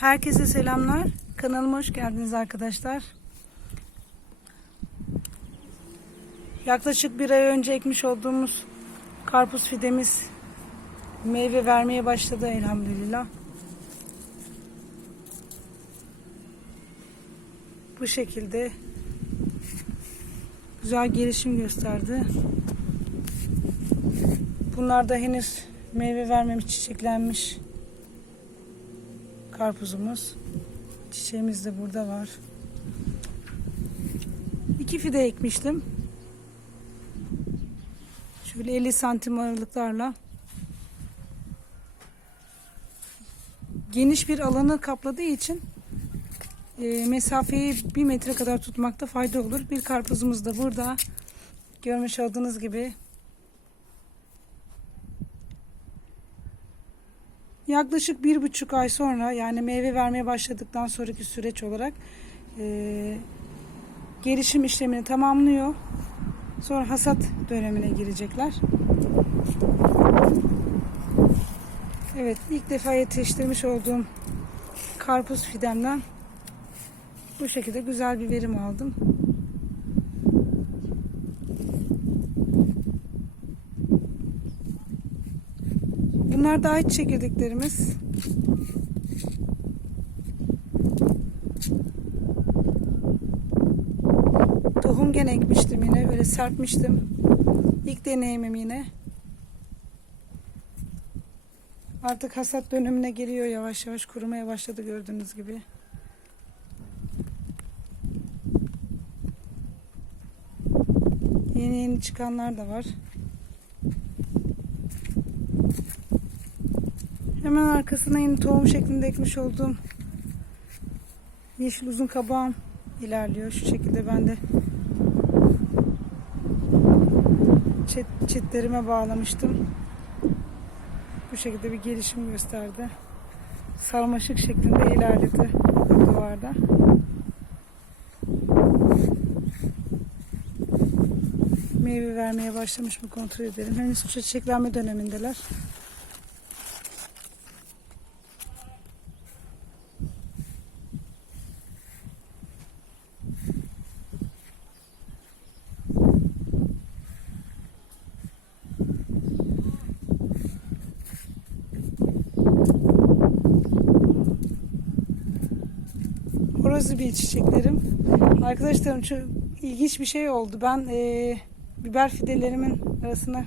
Herkese selamlar. Kanalıma hoş geldiniz arkadaşlar. Yaklaşık bir ay önce ekmiş olduğumuz karpuz fidemiz meyve vermeye başladı elhamdülillah. Bu şekilde güzel gelişim gösterdi. Bunlar da henüz meyve vermemiş, çiçeklenmiş karpuzumuz. Çiçeğimiz de burada var. İki fide ekmiştim. Şöyle 50 santim aralıklarla. Geniş bir alanı kapladığı için e, mesafeyi bir metre kadar tutmakta fayda olur. Bir karpuzumuz da burada. Görmüş olduğunuz gibi Yaklaşık bir buçuk ay sonra yani meyve vermeye başladıktan sonraki süreç olarak e, gelişim işlemini tamamlıyor. Sonra hasat dönemine girecekler. Evet ilk defa yetiştirmiş olduğum karpuz fidemden bu şekilde güzel bir verim aldım. Bunlar da ayç çekirdeklerimiz. Tohum gene ekmiştim yine. Öyle serpmiştim. İlk deneyimim yine. Artık hasat dönemine geliyor yavaş yavaş kurumaya başladı gördüğünüz gibi. Yeni yeni çıkanlar da var. Hemen arkasına yine tohum şeklinde ekmiş olduğum yeşil uzun kabağım ilerliyor. Şu şekilde ben de çit, çitlerime bağlamıştım. Bu şekilde bir gelişim gösterdi. Sarmaşık şeklinde ilerledi duvarda. Meyve vermeye başlamış mı kontrol edelim. Henüz çiçeklenme dönemindeler. Bir çiçeklerim. Arkadaşlarım çok ilginç bir şey oldu. Ben eee, biber fidelerimin arasına